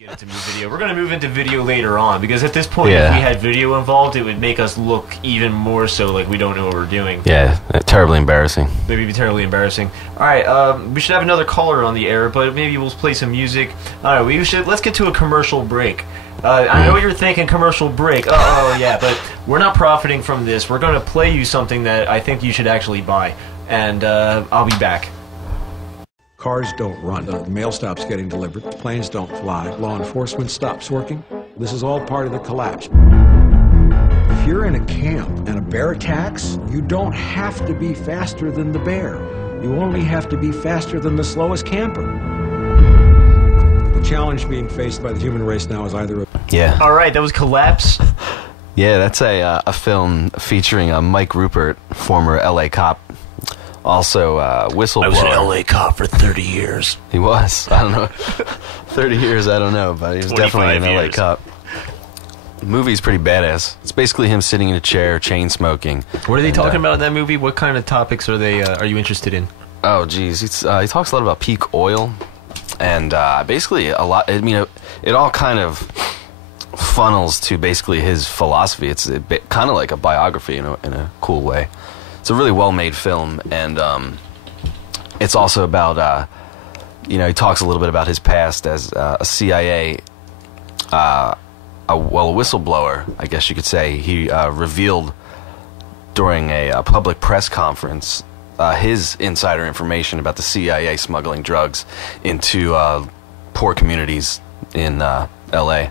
Get into video. We're going to move into video later on because at this point, if we had video involved, it would make us look even more so like we don't know what we're doing. Yeah, terribly embarrassing. Maybe be terribly embarrassing. All right, we should have another caller on the air, but maybe we'll play some music. All right, let's get to a commercial break. I know what you're thinking, commercial break. Oh, yeah, but we're not profiting from this. We're going to play you something that I think you should actually buy, and I'll be back. Cars don't run. The mail stops getting delivered. Planes don't fly. Law enforcement stops working. This is all part of the collapse. If you're in a camp and a bear attacks, you don't have to be faster than the bear. You only have to be faster than the slowest camper. The challenge being faced by the human race now is either a... All right, that was Collapse. Yeah, that's a film featuring Mike Rupert, former L.A. cop. Also, whistleblower. I was an L.A. cop for 30 years. He was. I don't know. 30 years, I don't know, but he was definitely an L.A. cop. The movie's pretty badass. It's basically him sitting in a chair, chain smoking. What are they talking about in that movie? What kind of topics are you interested in? Oh, geez. He talks a lot about peak oil. And basically, a lot. I mean, it all kind of funnels to basically his philosophy. It's a bit, kind of like a biography in a cool way. It's a really well-made film, and it's also about, he talks a little bit about his past as a CIA, a whistleblower, I guess you could say. He revealed during a public press conference his insider information about the CIA smuggling drugs into poor communities in L.A.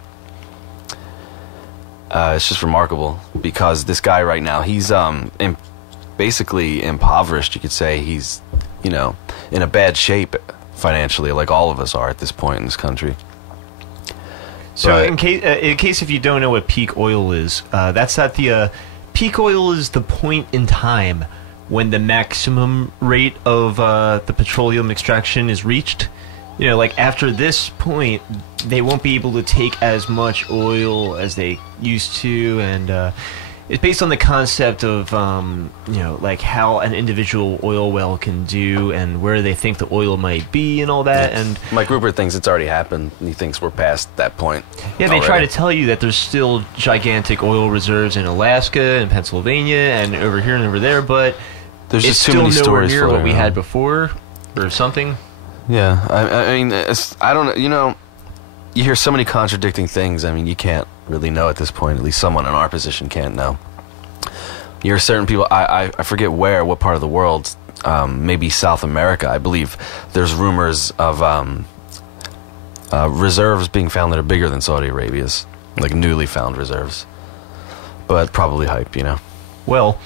It's just remarkable, because this guy right now, he's basically impoverished, you could say. He's, in a bad shape financially, like all of us are at this point in this country. So, in case if you don't know what peak oil is, peak oil is the point in time when the maximum rate of the petroleum extraction is reached. Like after this point, they won't be able to take as much oil as they used to, and it's based on the concept of, like how an individual oil well can do and where they think the oil might be and all that. Yes. And Mike Rupert thinks it's already happened. He thinks we're past that point. Yeah, they try to tell you that there's still gigantic oil reserves in Alaska and Pennsylvania and over here and over there, but there's it's just too still many nowhere stories near what we had before or something. Yeah, I mean, I don't know, you hear so many contradicting things. I mean, you can't really know at this point. At least someone in our position can't know. You hear certain people, I forget what part of the world, maybe South America, I believe, there's rumors of reserves being found that are bigger than Saudi Arabia's, like newly found reserves. But probably hype, Well,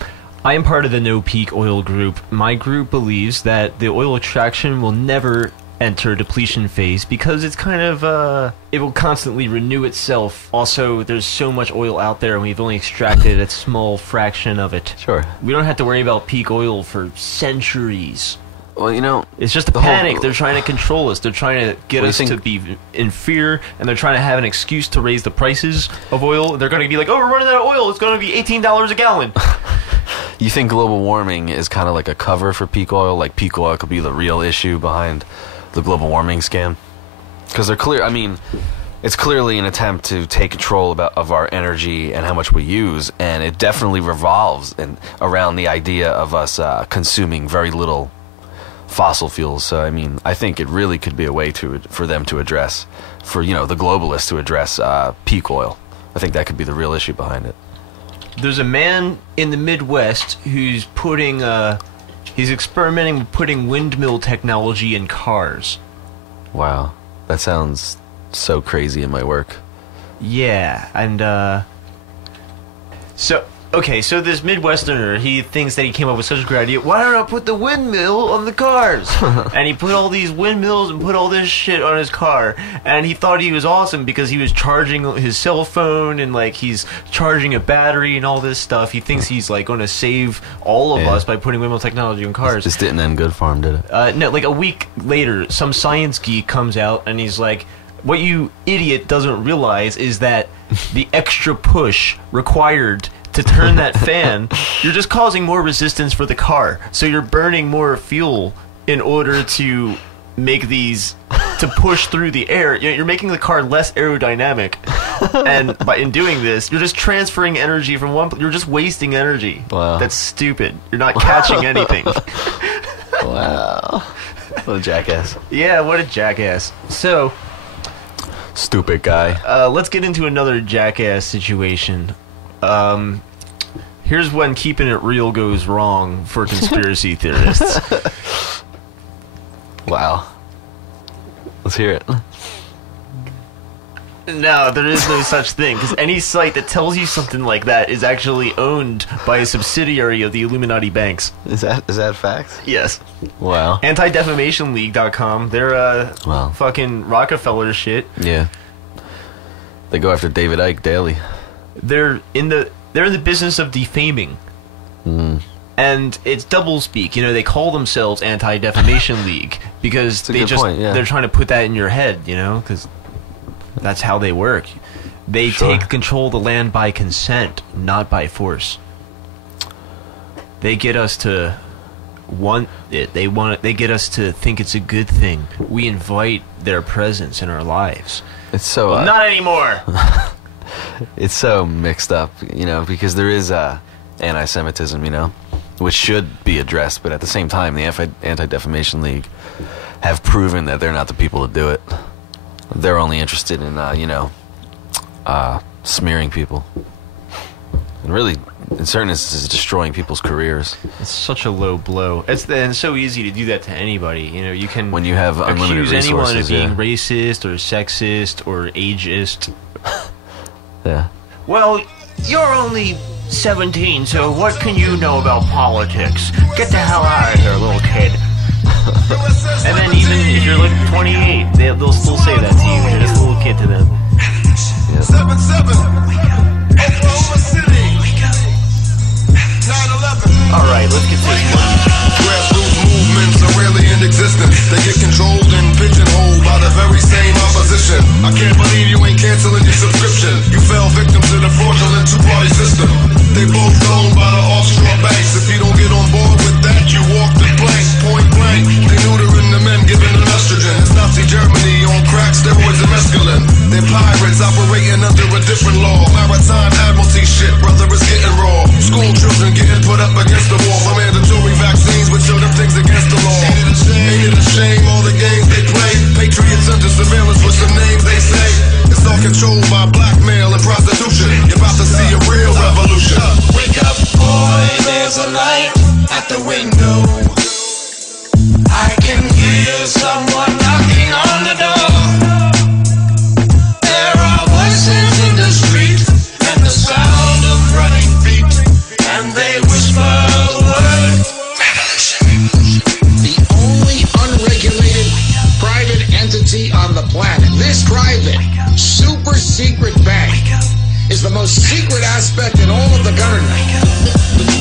I am part of the No Peak Oil group. My group believes that the oil extraction will never enter depletion phase because it's kind of, it will constantly renew itself. Also, there's so much oil out there and we've only extracted a small fraction of it. Sure. We don't have to worry about peak oil for centuries. Well, it's just a panic. They're trying to control us. They're trying to get us to be in fear, and they're trying to have an excuse to raise the prices of oil. They're going to be like, oh, we're running out of oil. It's going to be $18 a gallon. You think global warming is kind of like a cover for peak oil? Like peak oil could be the real issue behind the global warming scam? Because it's clearly an attempt to take control of our energy and how much we use, and it definitely revolves around the idea of us consuming very little fossil fuels. So, I think it really could be a way for them to address, the globalists to address peak oil. I think that could be the real issue behind it. There's a man in the Midwest who's he's experimenting with putting windmill technology in cars. Wow. That sounds so crazy in my work. Yeah, and so this Midwesterner, he thinks that he came up with such a great idea. Why don't I put the windmill on the cars? And he put all these windmills and put all this shit on his car. And he thought he was awesome because he was charging his cell phone and he's charging a battery and all this stuff. He thinks he's going to save all of us by putting windmill technology in cars. This didn't end good for him, did it? No, a week later, some science geek comes out and he's like, what you idiot doesn't realize is that the extra push required to turn that fan, you're just causing more resistance for the car. So you're burning more fuel in order to make these to push through the air. You're making the car less aerodynamic, and in doing this, you're just transferring energy from one. You're just wasting energy. Wow. That's stupid. You're not catching anything. Wow. What a jackass. Yeah, what a jackass. So, stupid guy. let's get into another jackass situation. Here's when keeping it real goes wrong for conspiracy theorists. Wow. Let's hear it. No, there is no such thing, because any site that tells you something like that is actually owned by a subsidiary of the Illuminati banks. Is that a fact? Yes. Wow. Antidefamationleague.com. They're Wow. fucking Rockefeller shit. Yeah. They go after David Icke daily. They're in the business of defaming. And it's doublespeak. You know, they call themselves Anti-Defamation League because a good point, yeah. they're trying to put that in your head, you know, because that's how they work. They Sure. take control of the land by consent, not by force. They get us to want it. They get us to think it's a good thing. We invite their presence in our lives. It's so Well, not anymore. it's so mixed up, you know, because there is anti-Semitism, you know, which should be addressed, but at the same time, the Anti-Defamation League have proven that they're not the people to do it. They're only interested in, smearing people. And really, in certain instances, destroying people's careers. It's such a low blow. It's so easy to do that to anybody. You know, you can When you have unlimited accuse anyone of resources, being yeah. racist or sexist or ageist. Yeah. Well, you're only 17, so what can you know about politics? Get the hell out of here, little kid. And then even if you're like 28, they'll still say that to you. You're just a little kid to them. Yep. 7-7, Oklahoma City, 9/11. Alright, let's get this one. Grassroots movements are rarely in existence. They get controlled and pigeonholed by the very same opposition. I can't believe you ain't canceling your subscription. You fell victim to the fraudulent two-party system. They both owned by the offshore banks. If you don't get on board with that, you walk the plank, point blank. They neutering the men, giving them estrogen. It's Nazi Germany on crack, steroids and mescaline. They're pirates operating under a different law. Maritime admiralty shit, brother, is getting raw. School children getting put up against the wall for mandatory vaccines, which show them things against the law. Ain't it a shame all the games they play? Patriots under surveillance with some names they say. It's all controlled by blackmail and prostitution. You're about to see a real revolution. Wake up, boy, there's a light at the window. I can hear someone knocking on the door. There are voices in the street and the sound of running feet, and they whisper the word revolution. The only unregulated private entity on the planet. This private, super secret bank is the most secret aspect in all of the government.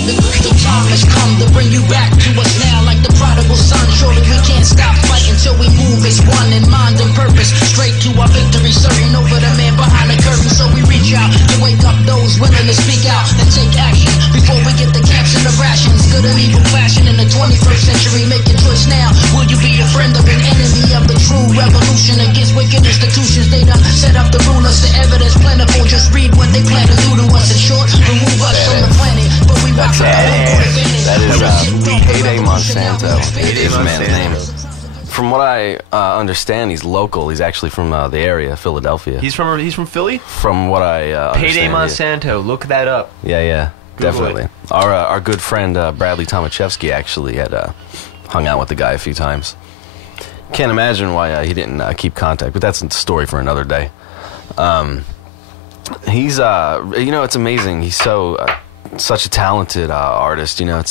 The time has come to bring you back to us now, like the prodigal son. Surely we can't stop fighting till we move as one in mind and purpose, straight to our victory, serving over the man behind the curtain. So we reach out to wake up those willing to speak out and take action before we get the camps and the rations. Good and evil clashing in the 21st century. Make a choice now. Will you be a friend of an enemy of the true revolution against wicked institutions? They done set up the rulers. The evidence plentiful. Just read what they plan to do to us. In short, remove us from the planet, but we rock from the That is Payday Monsanto is the man's name. From what I understand, he's local. He's actually from the area, Philadelphia. He's from Philly? From what I Payday understand, Monsanto. Look that up. Yeah, Google definitely. it. Our good friend Bradley Tomaszewski actually had hung out with the guy a few times. Can't imagine why he didn't keep contact, but that's a story for another day. He's it's amazing. He's such a talented artist, you know.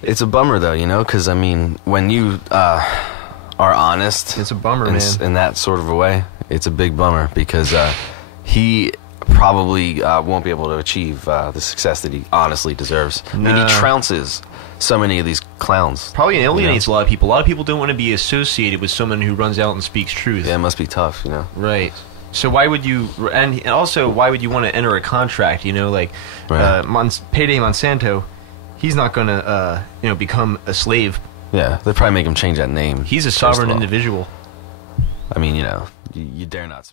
It's a bummer though, you know, because I mean, when you are honest, It's a bummer, in, man. in that sort of a way, it's a big bummer because he probably won't be able to achieve the success that he honestly deserves. I mean, No. he trounces so many of these clowns. Probably alienates you a lot of people. A lot of people don't want to be associated with someone who runs out and speaks truth. know? Yeah, it must be tough, you know. Right. So why would you, and also why would you want to enter a contract? You know, like Right. Payday Monsanto, he's not going to, become a slave. Yeah, they'd probably make him change that name. He's a first sovereign of all. individual. I mean, you dare not.